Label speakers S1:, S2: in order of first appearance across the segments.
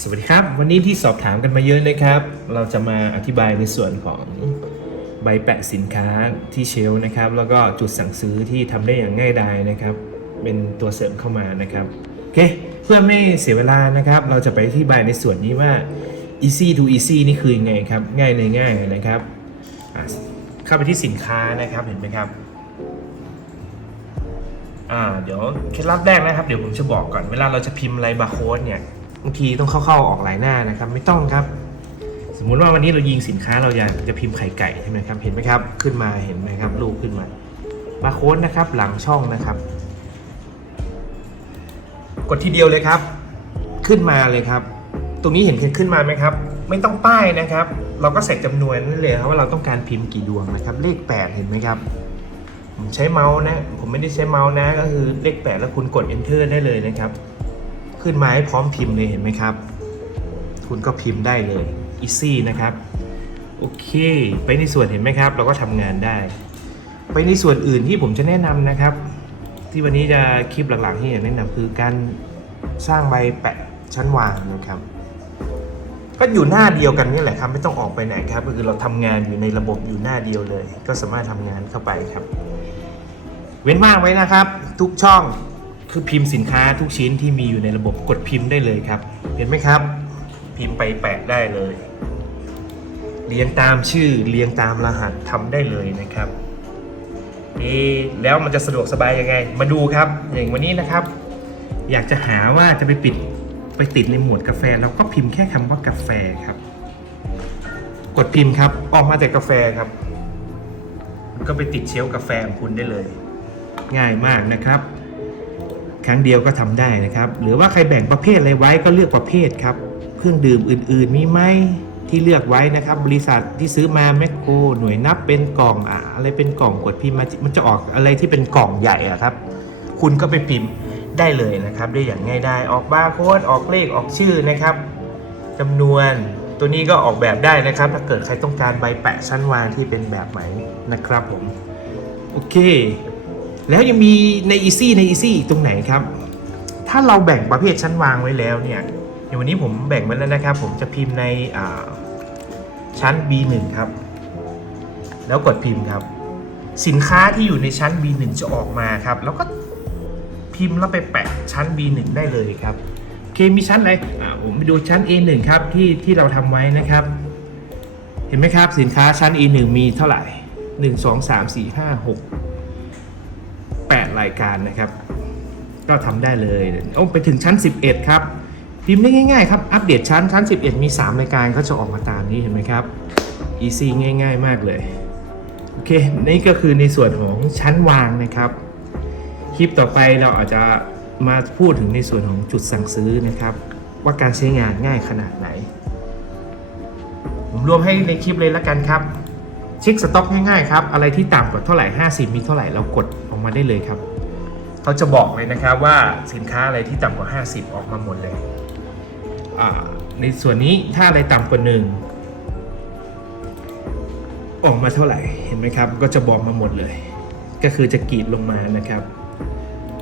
S1: สวัสดีครับ วันนี้ที่สอบถามกันมาเยอะนะครับ เราจะมาอธิบายในส่วนของใบแปะสินค้าที่เชลนะครับ แล้วก็จุดสั่งซื้อที่ทำได้อย่างง่ายดายนะครับ เป็นตัวเสริมเข้ามานะครับโอเคเพื่อไม่เสียเวลานะครับ เราจะไปอธิบายในส่วนนี้ว่า easy to easy นี่คือยังไงครับ ง่ายในง่ายนะครับเข้าไปที่สินค้านะครับเห็นไหมครับอ่าเดี๋ยวเคล็ดลับแรกนะครับ เดี๋ยวผมจะบอกก่อนเวลาเราจะพิมพ์อะไรบาร์โค้ดเนี่ย บางทีต้องเข้าๆออกหลายหน้านะครับ ไม่ต้องครับ สมมุติว่าวันนี้เรายิงสินค้าเราอยากจะพิมพ์ไข่ไก่ใช่ไหมครับเห็นไหมครับ ขึ้นมาเห็นไหมครับรูปขึ้นมาบาร์โค้ดนะครับหลังช่องนะครับ กดทีเดียวเลยครับ ขึ้นมาเลยครับ ตรงนี้เห็นขึ้นมาไหมครับ ไม่ต้องป้ายนะครับ เราก็ใส่จำนวนนั่นเลยครับว่าเราต้องการพิมพ์กี่ดวงนะครับ เลข 8 เห็นไหมครับผมใช้เมาส์นะ ผมไม่ได้ใช้เมาส์นะ ก็คือเลขแปดแล้วคุณกด enter ได้เลยนะครับ ขึ้นมาให้พร้อมพิมพ์เลยเห็นไหมครับ คุณก็พิมพ์ได้เลย easy นะครับ โอเค ไปในส่วนเห็นไหมครับ เราก็ทำงานได้ ไปในส่วนอื่นที่ผมจะแนะนำนะครับ ที่วันนี้จะคลิปหลังๆที่อยากแนะนำคือการสร้างใบแปะชั้นวางนะครับ ก็อยู่หน้าเดียวกันนี่แหละครับ ไม่ต้องออกไปไหนครับ ก็คือเราทำงานอยู่ในระบบอยู่หน้าเดียวเลย ก็สามารถทำงานเข้าไปครับ เว้นว่างไว้นะครับ ทุกช่อง คือพิมพ์สินค้าทุกชิ้นที่มีอยู่ในระบบกดพิมพ์ได้เลยครับ เห็นไหมครับ พิมพ์ไปแปะได้เลย เรียงตามชื่อเรียงตามรหัสทำได้เลยนะครับเอะแล้วมันจะสะดวกสบายยังไง มาดูครับ อย่างวันนี้นะครับ อยากจะหาว่าจะไปปิดไปติดในหมวดกาแฟเราก็พิมพ์แค่คำว่ากาแฟครับ กดพิมพ์ครับออกมาจากกาแฟครับ ก็ไปติดเชลกาแฟของคุณได้เลย ง่ายมากนะครับ ครั้งเดียวก็ทำได้นะครับ หรือว่าใครแบ่งประเภทอะไรไว้ก็เลือกประเภทครับ เครื่องดื่มอื่น ๆ มีไหมที่เลือกไว้นะครับ บริษัทที่ซื้อมาแมคโครหน่วยนับเป็นกล่องอะอะไรเป็นกล่องกดพิมพ์มามันจะออกอะไรที่เป็นกล่องใหญ่อะครับ คุณก็ไปพิมพ์ได้เลยนะครับ ได้อย่างง่ายได้ออกบาร์โค้ดออกเลขออกชื่อนะครับจำนวนตัวนี้ก็ออกแบบได้นะครับ ถ้าเกิดใครต้องการใบแปะชั้นวางที่เป็นแบบใหม่นะครับผมโอเค แล้วยังมีใน Easy ใน Easy อีกตรงไหนครับ ถ้าเราแบ่งประเภทชั้นวางไว้แล้วเนี่ยอย่างวันนี้ผมแบ่งไว้แล้วนะครับ ผมจะพิมพ์ในชั้น B1 ครับ แล้วกดพิมพ์ครับ สินค้าที่อยู่ในชั้น B1 จะออกมาครับ แล้วก็พิมพ์แล้วไปแปะชั้น B1 ได้เลยครับโอเคมีชั้นอะไรอ่าผมไปดูชั้น A1 ครับที่ที่เราทำไว้นะครับ เห็นไหมครับสินค้าชั้น E1 มีเท่าไหร่ 1 2 3 4 5 6 8 รายการนะครับ ก็ทำได้เลยโอ้ไปถึงชั้น 11 ครับ พิมพ์ได้ง่าย ๆ ครับ อัปเดตชั้นชั้น 11 มี 3 รายการเขาจะออกมาตามนี้เห็นไหมครับ easy ง่าย ๆ มากเลย โอเค นี่ก็คือในส่วนของชั้นวางนะครับ คลิปต่อไปเราอาจจะมาพูดถึงในส่วนของจุดสั่งซื้อนะครับ ว่าการใช้งานง่ายขนาดไหน ผมรวมให้ในคลิปเลยละกันครับเช็คสต็อกง่ายๆครับ อะไรที่ต่ำกว่าเท่าไหร่ 50 มีเท่าไหร่เรากด มาได้เลยครับ เขาจะบอกเลยนะครับว่าสินค้าอะไรที่ต่ำกว่า 50 ออกมาหมดเลยอ่าในส่วนนี้ถ้าอะไรต่ำกว่าหนึ่งออกมาเท่าไหร่เห็นไหมครับ ก็จะบอกมาหมดเลย ก็คือจะกรีดลงมานะครับ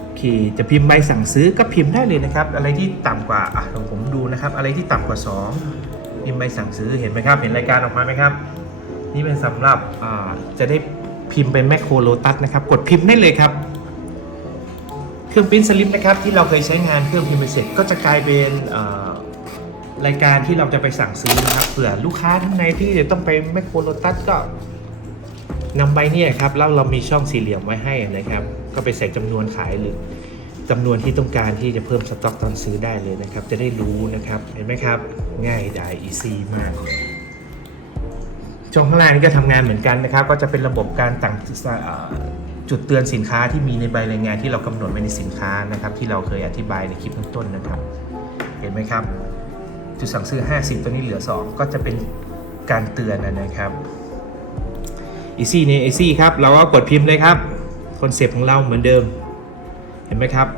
S1: โอเคจะพิมพ์ใบสั่งซื้อก็พิมพ์ได้เลยนะครับ อะไรที่ต่ำกว่าอะลองผมดูนะครับ อะไรที่ต่ำกว่า 2 พิมพ์ใบสั่งซื้อเห็นไหมครับ เห็นรายการออกมาไหมครับ นี่เป็นสำหรับจะได้ พิมพ์เป็นแมคโครโลตัสนะครับกดพิมพ์ได้เลยครับเครื่องปริ้นสลิปนะครับที่เราเคยใช้งานเครื่องพิมพ์ไปเสร็จก็จะกลายเป็นรายการที่เราจะไปสั่งซื้อนะครับเผื่อลูกค้าท่านในที่จะต้องไปแมคโครโลตัสก็นำใบเนี่ยครับแล้วเรามีช่องสี่เหลี่ยมไว้ให้นะครับ ก็ไปใส่จำนวนขายหรือจำนวนที่ต้องการที่จะเพิ่มสต็อกตอนซื้อได้เลยนะครับ จะได้รู้นะครับ เห็นไหมครับ ง่ายดายอีซีมากเลย ช่องข้างล่างนี่ก็ทำงานเหมือนกันนะครับ ก็จะเป็นระบบการตั้งจุดเตือนสินค้าที่มีในใบรายงานที่เรากำหนดไว้ในสินค้านะครับ ที่เราเคยอธิบายในคลิปต้นๆนะครับ เห็นไหมครับ จุดสั่งซื้อ 50 ตัวนี้เหลือ 2 ก็จะเป็นการเตือนนะครับ Easy เนี่ย Easy ครับเราก็กดพิมพ์เลยครับคอนเซปต์ของเราเหมือนเดิม เห็นไหมครับ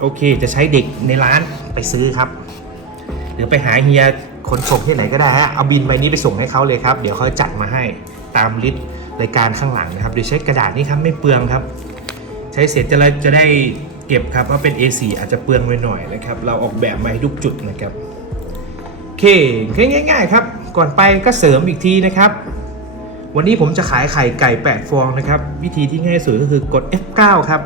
S1: โอเคจะใช้เด็กในร้านไปซื้อครับ หรือไปหาเฮีย ขนส่งที่ไหนก็ได้ฮะเอาบินใบนี้ไปส่งให้เขาเลยครับ เดี๋ยวเขาจัดมาให้ตามลิสต์รายการข้างหลังนะครับโดยใช้กระดาษนี่ครับไม่เปลืองครับ ใช้เสร็จจะได้จะได้เก็บครับเพราะเป็น A4 อาจจะเปลืองไว้หน่อยนะครับ เราออกแบบมาให้ทุกจุดนะครับโอเคง่ายๆครับก่อนไปก็เสริมอีกทีนะครับ วันนี้ผมจะขายไข่ไก่ 8 ฟองนะครับ วิธีที่ง่ายสุดก็คือกด F9 ครับ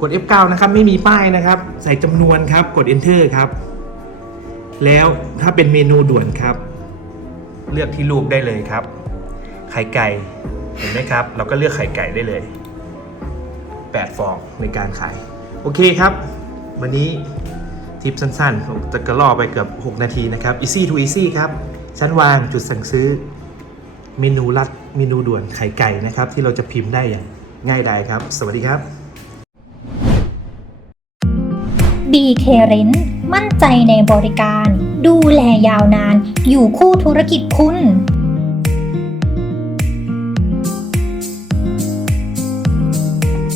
S1: กด F9 นะครับ ไม่มีป้ายนะครับ ใส่จำนวนครับ กด Enter ครับ แล้วถ้าเป็นเมนูด่วนครับ เลือกที่รูปได้เลยครับ ไข่ไก่เห็นไหมครับ เราก็เลือกไข่ไก่ได้เลย 8 ฟองในการขาย โอเคครับ วันนี้ทิปสั้นๆผมจะกระล่อไปเกือบ 6 นาทีนะครับ easy to easy ครับชั้นวางจุดสั่งซื้อ เมนูรัดเมนูด่วนไข่ไก่นะครับ ที่เราจะพิมพ์ได้อย่างง่ายดายครับ สวัสดีครับ
S2: BK Rent มั่นใจในบริการ ดูแลยาวนาน อยู่คู่ธุรกิจคุณ